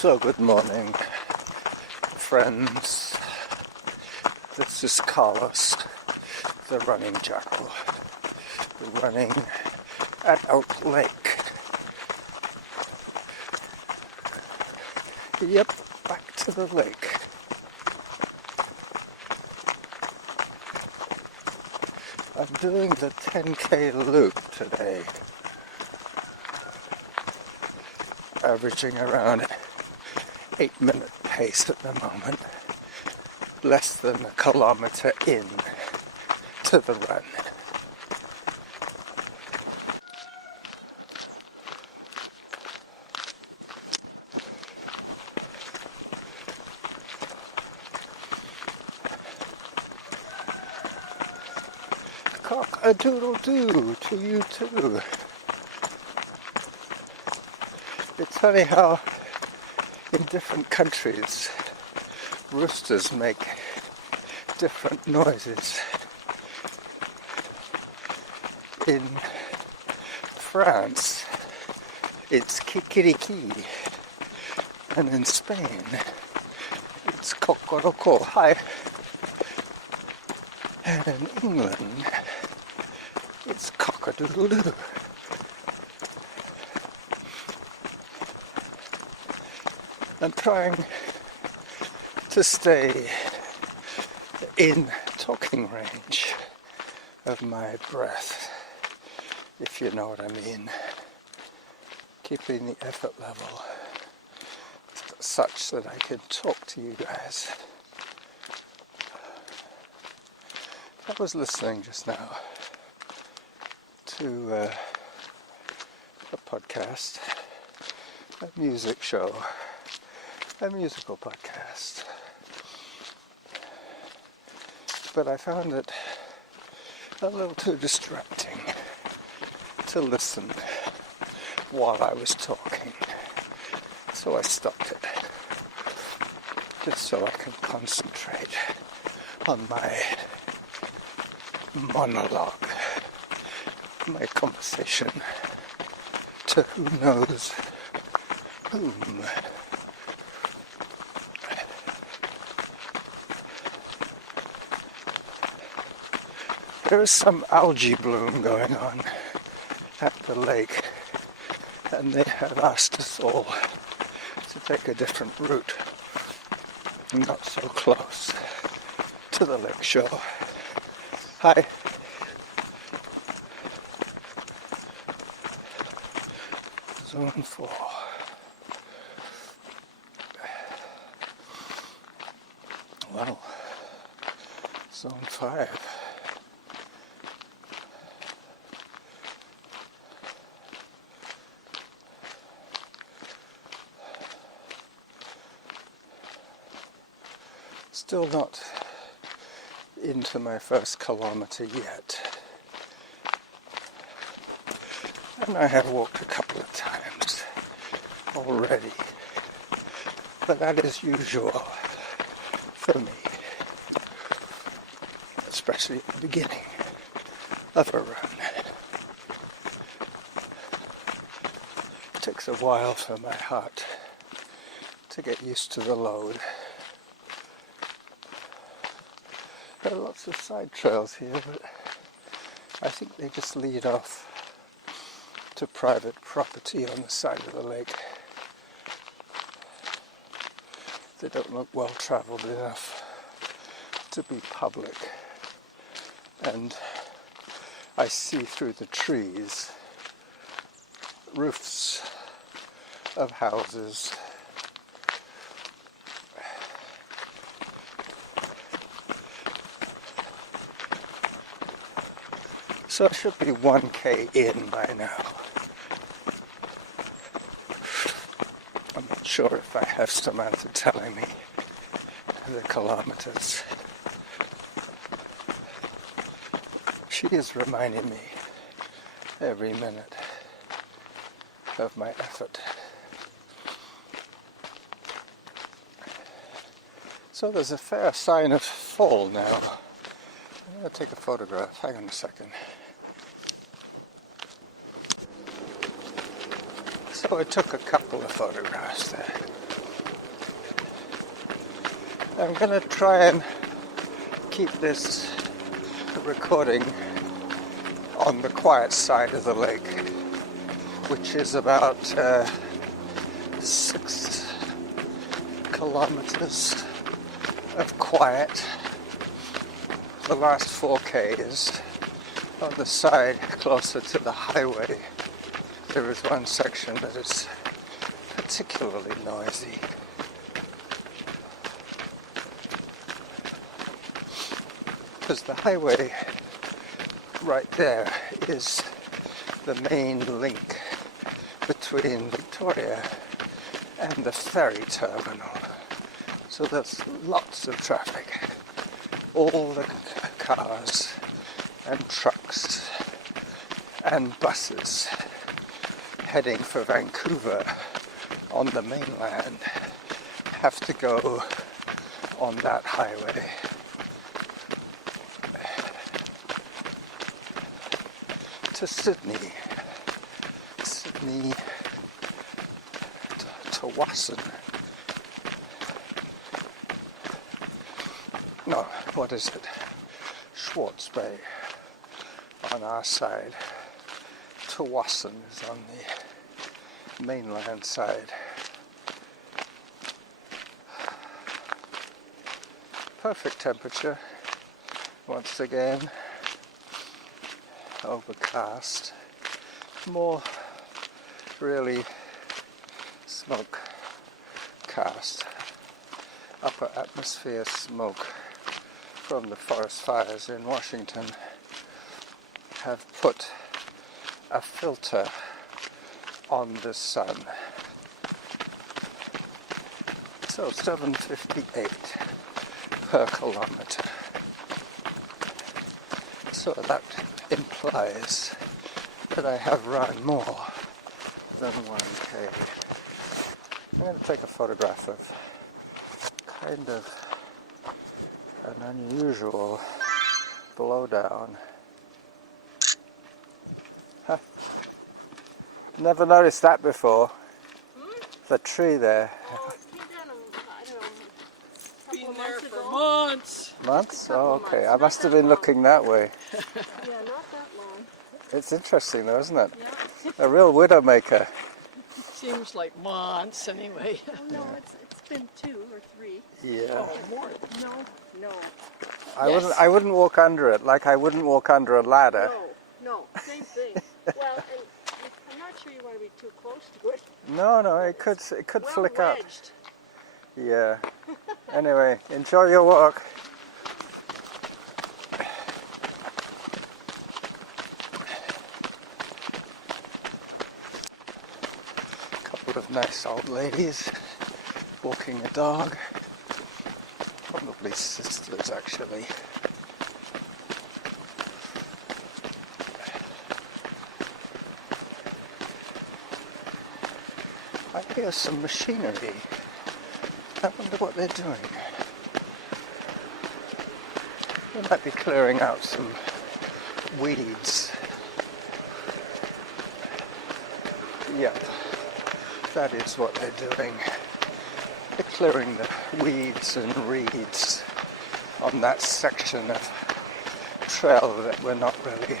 So good morning, friends. This is Carlos, the running jackal. We're running at Out Lake. Yep, back to the lake. I'm doing the 10K loop today, averaging around 8-minute pace at the moment, less than a kilometer in to the run. Cock-a-doodle-doo to you too. It's funny how in different countries roosters make different noises. In France it's kikiriki, and in Spain it's kokoroko. Hi. And in England it's cock-a-doodle-doo. I'm trying to stay in talking range of my breath, if you know what I mean. Keeping the effort level such that I can talk to you guys. I was listening just now to a podcast, a music show, a musical podcast, but I found it a little too distracting to listen while I was talking, so I stopped it, just so I can concentrate on my monologue, my conversation to who knows whom. There is some algae bloom going on at the lake, and they have asked us all to take a different route, not so close to the lake shore. Hi. Zone 4. Well, Zone 5. Still not into my first kilometer yet, and I have walked a couple of times already, but that is usual for me, especially at the beginning of a run. It takes a while for my heart to get used to the load. There are lots of side trails here, but I think they just lead off to private property on the side of the lake. They don't look well traveled enough to be public, and I see through the trees roofs of houses. So I should be 1K in by now. I'm not sure if I have Samantha telling me the kilometers. She is reminding me every minute of my effort. So there's a fair sign of fall now. I'm going to take a photograph. Hang on a second. So I took a couple of photographs there. I'm going to try and keep this recording on the quiet side of the lake, which is about 6 kilometers of quiet. The last 4K is on the side closer to the highway. There is one section that is particularly noisy. Because the highway right there is the main link between Victoria and the ferry terminal. So there's lots of traffic. All the cars and trucks and buses heading for Vancouver on the mainland have to go on that highway. To Sydney to Wasson. No, what is it? Schwartz Bay on our side. To Wasson is on the mainland side. Perfect temperature once again. Overcast, more really smoke cast, upper atmosphere smoke from the forest fires in Washington have put a filter on the sun. So 758 per kilometer. So that implies that I have run more than 1K. I'm going to take a photograph of kind of an unusual blowdown. Huh. Never noticed that before. The tree there. Oh, it's been done, I don't know, Been there for months. Months? Oh, okay. I must have been looking that way. Yeah, not that long. It's interesting though, isn't it? Yeah. A real widowmaker. Seems like months anyway. Oh, no, it's been 2 or 3. Yeah. Oh, more. No. Yes. I wouldn't walk under it like I wouldn't walk under a ladder. No, same thing. Well, and I'm not sure you want to be too close to it. No, it could Well flick up. wedged. Yeah. Anyway, enjoy your walk. Couple of nice old ladies walking a dog. Probably sisters, actually. I hear some machinery. I wonder what they're doing. They might be clearing out some weeds. Yep, that is what they're doing. They're clearing the weeds and reeds on that section of trail that we're not really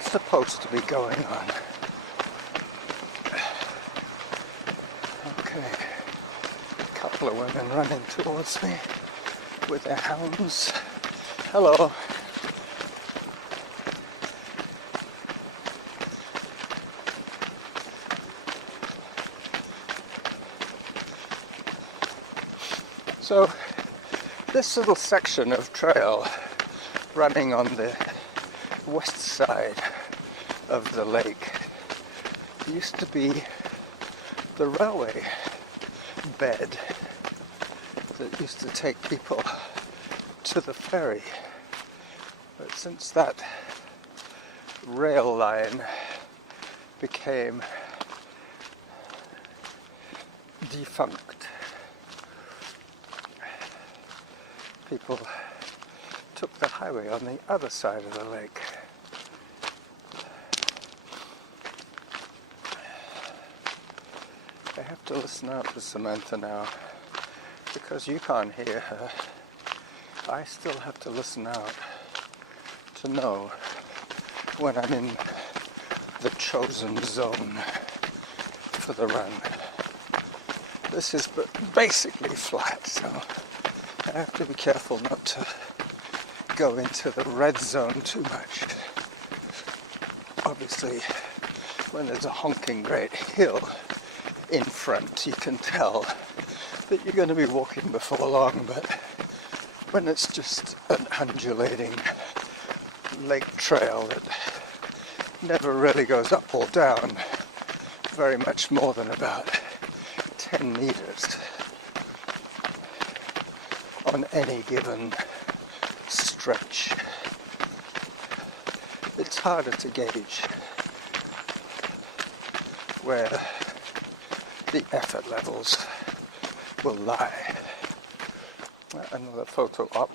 supposed to be going on. Okay, a couple of women running towards me with their hounds. Hello. So this little section of trail running on the west side of the lake used to be the railway bed that used to take people to the ferry. But since that rail line became defunct, people took the highway on the other side of the lake. I have to listen out to Samantha now. because you can't hear her, I still have to listen out to know when I'm in the chosen zone for the run. This is basically flat, so I have to be careful not to go into the red zone too much. Obviously, when there's a honking great hill in front, you can tell that you're going to be walking before long, but when it's just an undulating lake trail that never really goes up or down very much more than about 10 meters on any given stretch, it's harder to gauge where the effort levels will lie. Another photo up.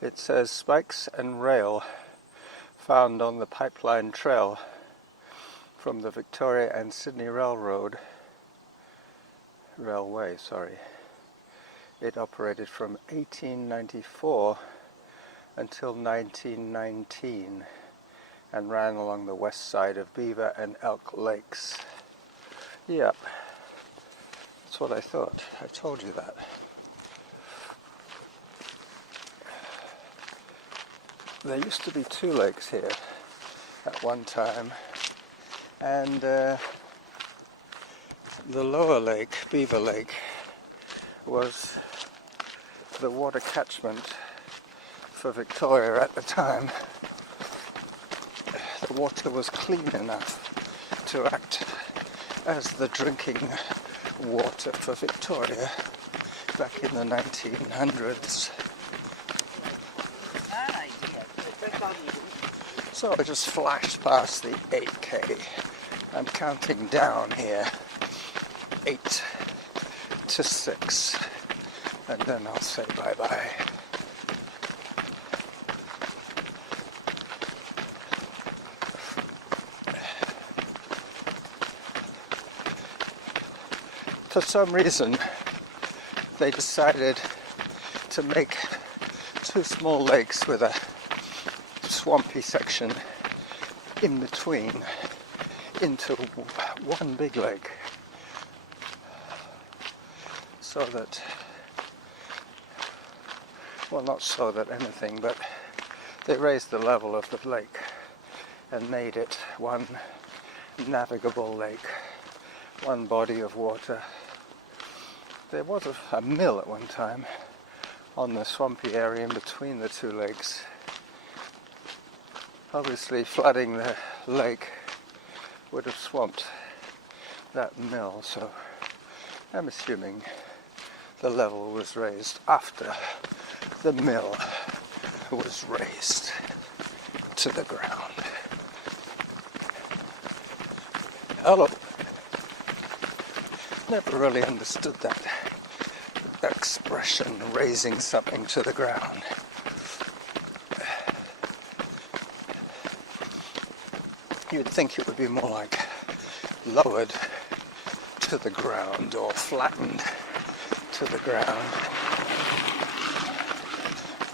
It says spikes and rail found on the pipeline trail from the Victoria and Sydney Railway. It operated from 1894 until 1919 and ran along the west side of Beaver and Elk Lakes. Yep, that's what I thought. I told you that. There used to be two lakes here at one time, and the lower lake, Beaver Lake, was the water catchment for Victoria at the time. The water was clean enough to act as the drinking water for Victoria back in the 1900s. So I just flashed past the 8K. I'm counting down here, 8 to 6, and then I'll say bye-bye. For some reason, they decided to make two small lakes with a swampy section in between into one big lake, so that, well, not so that anything, but they raised the level of the lake and made it one navigable lake, one body of water. There was a mill at one time on the swampy area in between the two lakes. Obviously, flooding the lake would have swamped that mill, so I'm assuming the level was raised after the mill was raised to the ground. Hello. Never really understood that expression, raising something to the ground. You'd think it would be more like lowered to the ground or flattened to the ground.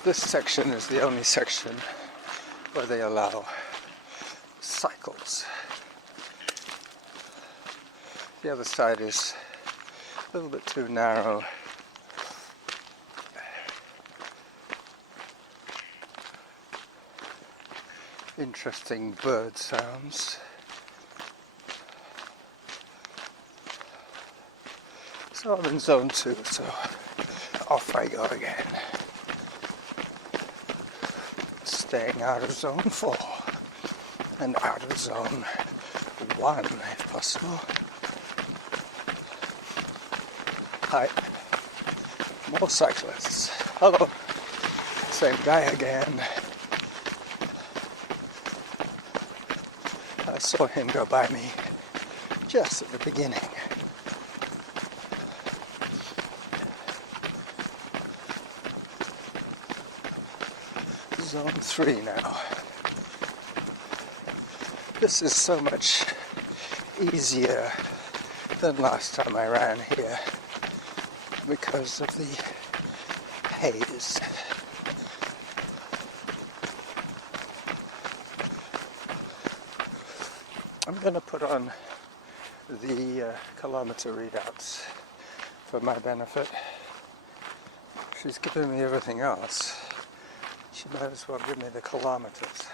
This section is the only section where they allow cycles. The other side is a little bit too narrow. Interesting bird sounds. So I'm in zone 2, so off I go again. Staying out of zone 4 and out of zone 1 if possible. Hi, more cyclists. Hello, same guy again. I saw him go by me just at the beginning. Zone 3 now. This is so much easier than last time I ran here. because of the haze. I'm going to put on the kilometer readouts for my benefit. She's giving me everything else. She might as well give me the kilometers.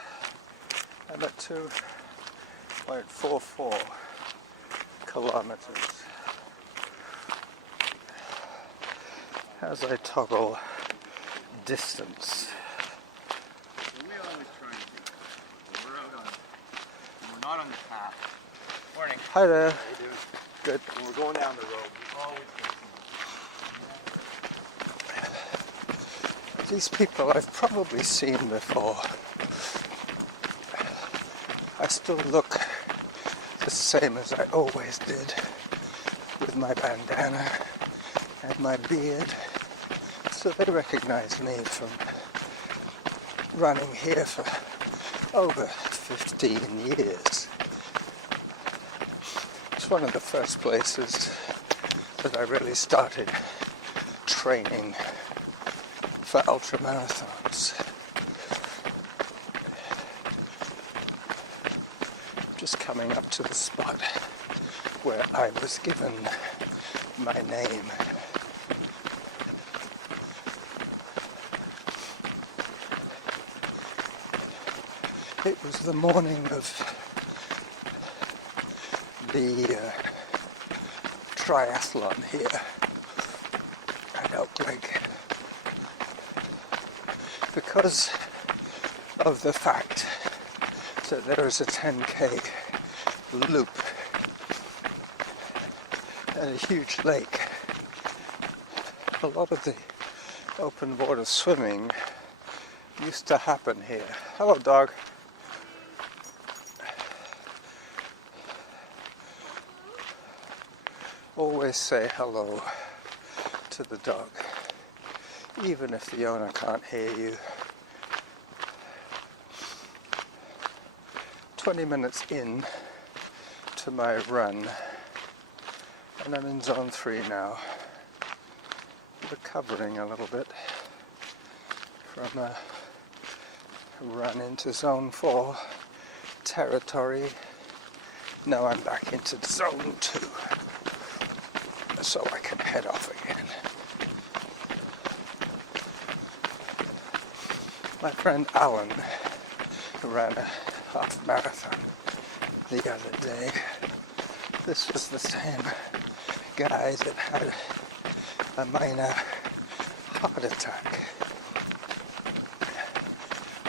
I'm at 2.44 kilometers. As I toggle distance. We always try to do. We're out on, we're not on the path. Morning. Hi there. How you doing? Good. When we're going down the road, we always get These people I've probably seen before. I still look the same as I always did, with my bandana and my beard. So they recognize me from running here for over 15 years. It's one of the first places that I really started training for ultramarathons. Just coming up to the spot where I was given my name. It was the morning of the triathlon here at Elk Lake. Because of the fact that there is a 10k loop and a huge lake, a lot of the open water swimming used to happen here. Hello, dog. Always say hello to the dog, even if the owner can't hear you. 20 minutes in to my run, and I'm in zone 3 now, recovering a little bit from a run into zone 4 territory. Now I'm back into zone 2, so I can head off again. My friend Alan ran a half marathon the other day. This was the same guy that had a minor heart attack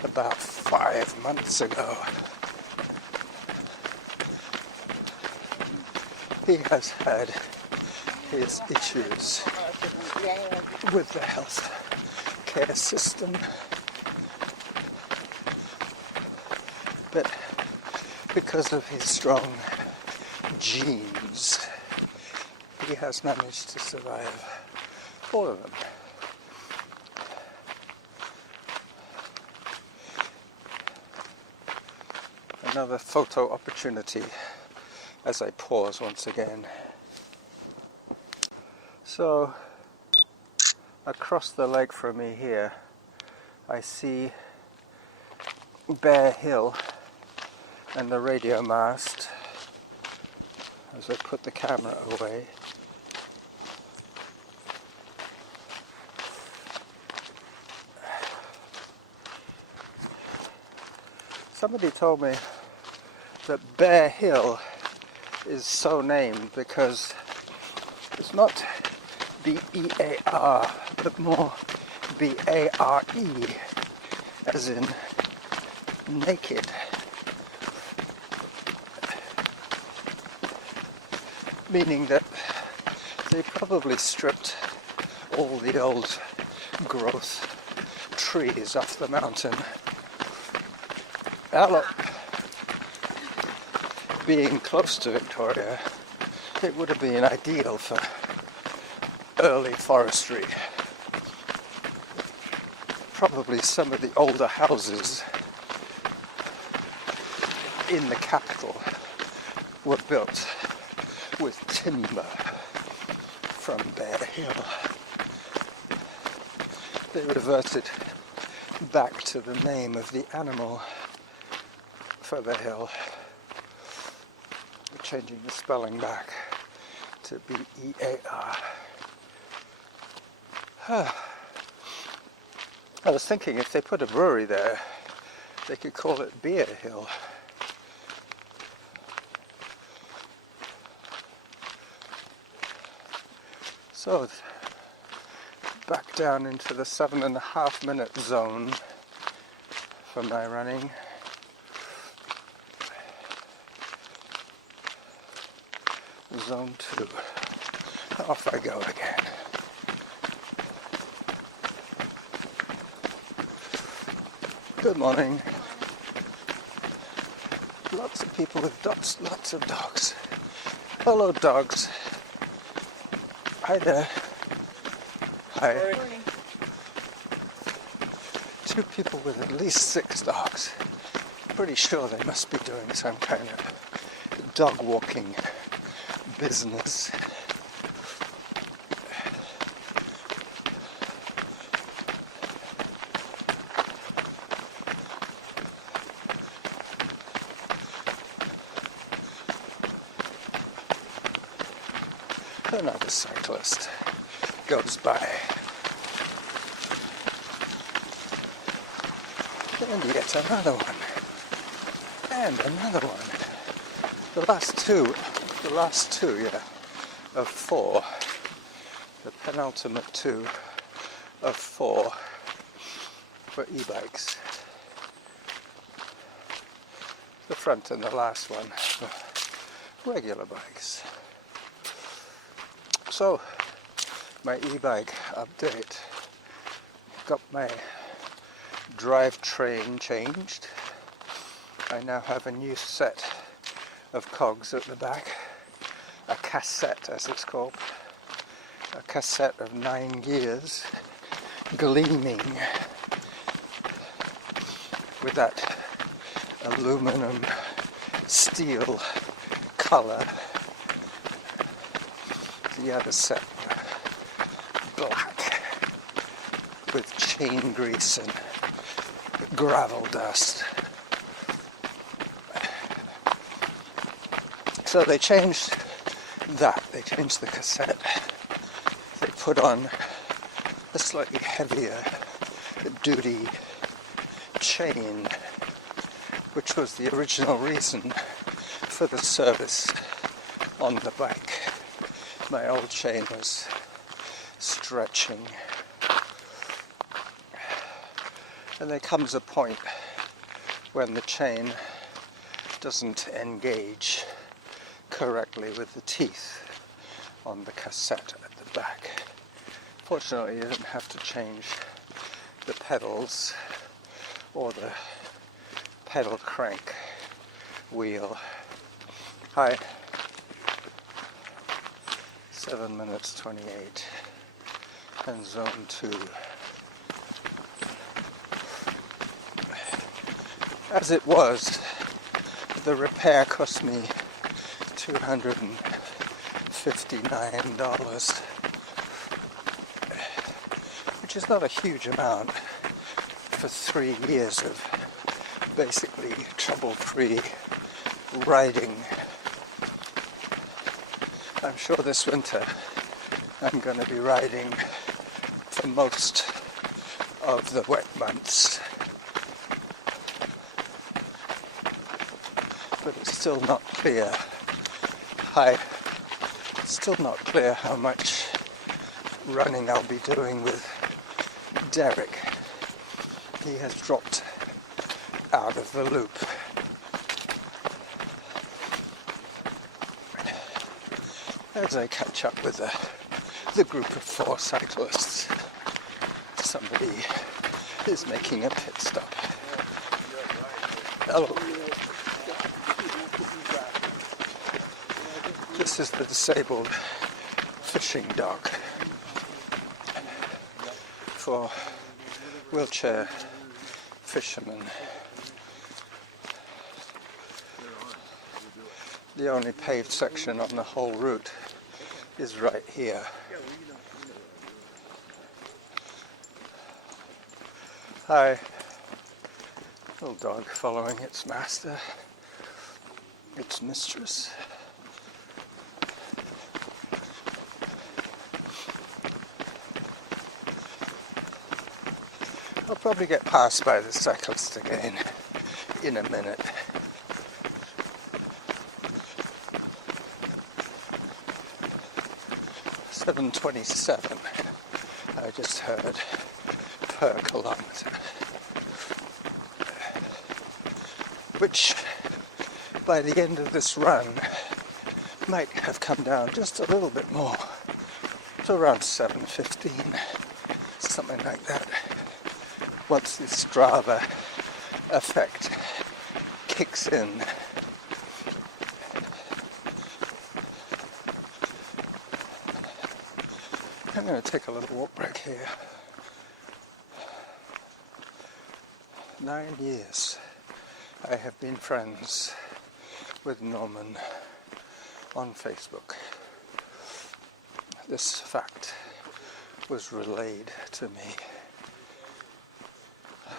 about 5 months ago. He has had his issues with the health care system, but because of his strong genes, he has managed to survive all of them. Another photo opportunity as I pause once again. So, across the lake from me here, I see Bear Hill and the radio mast as I put the camera away. Somebody told me that Bear Hill is so named because it's not B-E-A-R, but more B-A-R-E, as in naked. Meaning that they probably stripped all the old growth trees off the mountain. Hello. Being close to Victoria, it would have been ideal for early forestry. Probably some of the older houses in the capital were built with timber from Bear Hill. they reverted back to the name of the animal for the hill, changing the spelling back to B-E-A-R. I was thinking if they put a brewery there, they could call it Beer Hill. So, back down into the 7.5 minute zone for my running. Zone 2. Off I go again. Good morning. Lots of people with dogs, lots of dogs. Hello, dogs. Hi there. Hi. Morning. Two people with at least 6 dogs. Pretty sure they must be doing some kind of dog walking business. Another cyclist goes by. And yet another one. And another one. The last two, yeah, of 4. The penultimate 2 of 4 for e-bikes. The front and the last one for regular bikes. So, my e-bike update. Got my drivetrain changed. I now have a new set of cogs at the back. A cassette, as it's called. A cassette of 9 gears, gleaming with that aluminum steel color. The other set black with chain grease and gravel dust. So they changed that. They changed the cassette. They put on a slightly heavier duty chain, which was the original reason for the service on the bike. My old chain was stretching. And there comes a point when the chain doesn't engage correctly with the teeth on the cassette at the back. Fortunately, you didn't have to change the pedals or the pedal crank wheel. Hi. 7 minutes 28 and zone 2. As it was, the repair cost me $259, which is not a huge amount for 3 years of basically trouble-free riding. I'm sure this winter I'm going to be riding for most of the wet months. But it's still not clear. Still not clear how much running I'll be doing with Derek. He has dropped out of the loop. As I catch up with the group of 4 cyclists, somebody is making a pit stop. Hello. This is the disabled fishing dock for wheelchair fishermen. The only paved section on the whole route is right here. Hi. Little dog following its master, its mistress. I'll probably get passed by the cyclist again in a minute. $7.27, I just heard, per kilometre. Which, by the end of this run, might have come down just a little bit more, to around 7:15, something like that. Once the Strava effect kicks in. I'm going to take a little walk break here. 9 years I have been friends with Norman on Facebook. This fact was relayed to me. I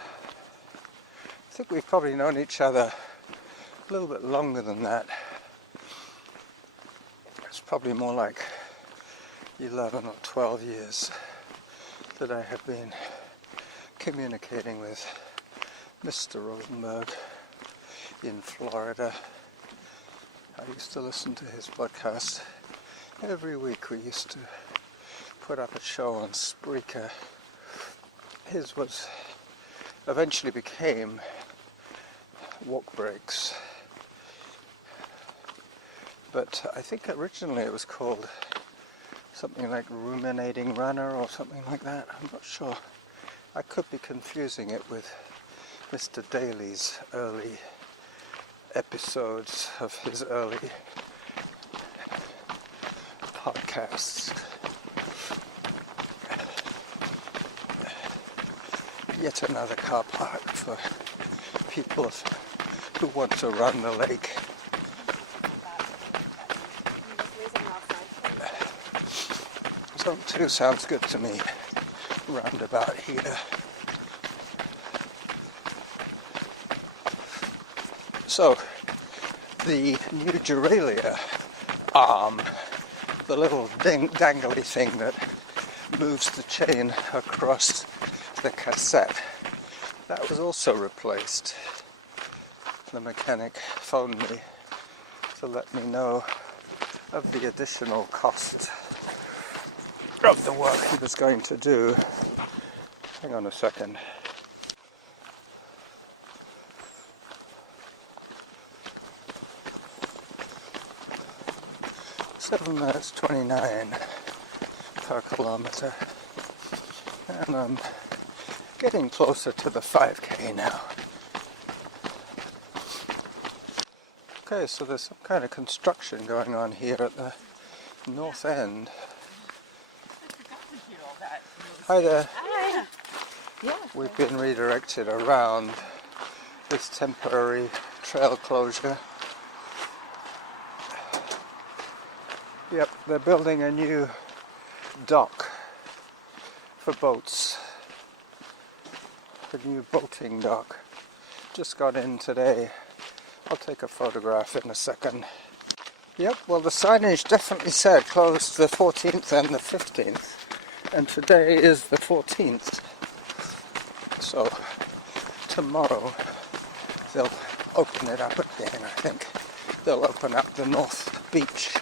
think we've probably known each other a little bit longer than that. It's probably more like 11 or 12 years that I have been communicating with Mr. Rosenberg in Florida. I used to listen to his podcast every week. We used to put up a show on Spreaker. His was eventually became Walk Breaks, but I think originally it was called something like Ruminating Runner or something like that. I'm not sure. I could be confusing it with Mr. Daly's early episodes of his early podcasts. Yet another car park for people who want to run the lake. Zone 2 sounds good to me, round about here. So, the new derailleur arm, the little dangly thing that moves the chain across the cassette, that was also replaced. The mechanic phoned me to let me know of the additional cost of the work he was going to do. Hang on a second. $7.29 per kilometre, and I'm getting closer to the 5K now. Okay, so there's some kind of construction going on here at the north end. Hi there. Hi. Yeah. We've been redirected around this temporary trail closure. Yep, they're building a new dock for boats. A new boating dock. Just got in today. I'll take a photograph in a second. Yep, well the signage definitely said closed the 14th and the 15th. And today is the 14th. So tomorrow they'll open it up again, I think. They'll open up the North Beach.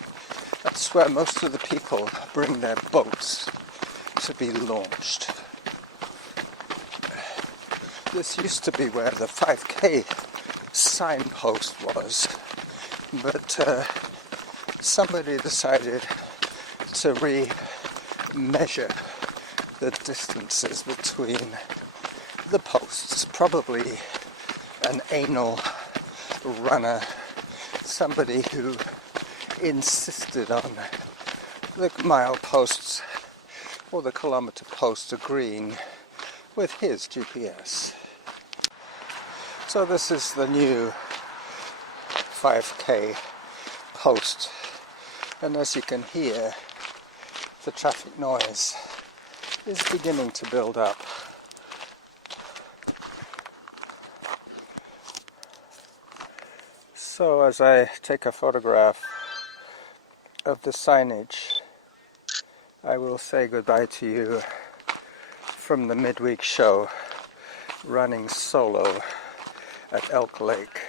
That's where most of the people bring their boats to be launched. This used to be where the 5K signpost was, but somebody decided to measure the distances between the posts. Probably an anal runner, somebody who insisted on the mile posts or the kilometre posts agreeing with his GPS. So this is the new 5K post, and as you can hear, the traffic noise is beginning to build up. So as I take a photograph of the Saanich, I will say goodbye to you from the midweek show, running solo at Elk Lake.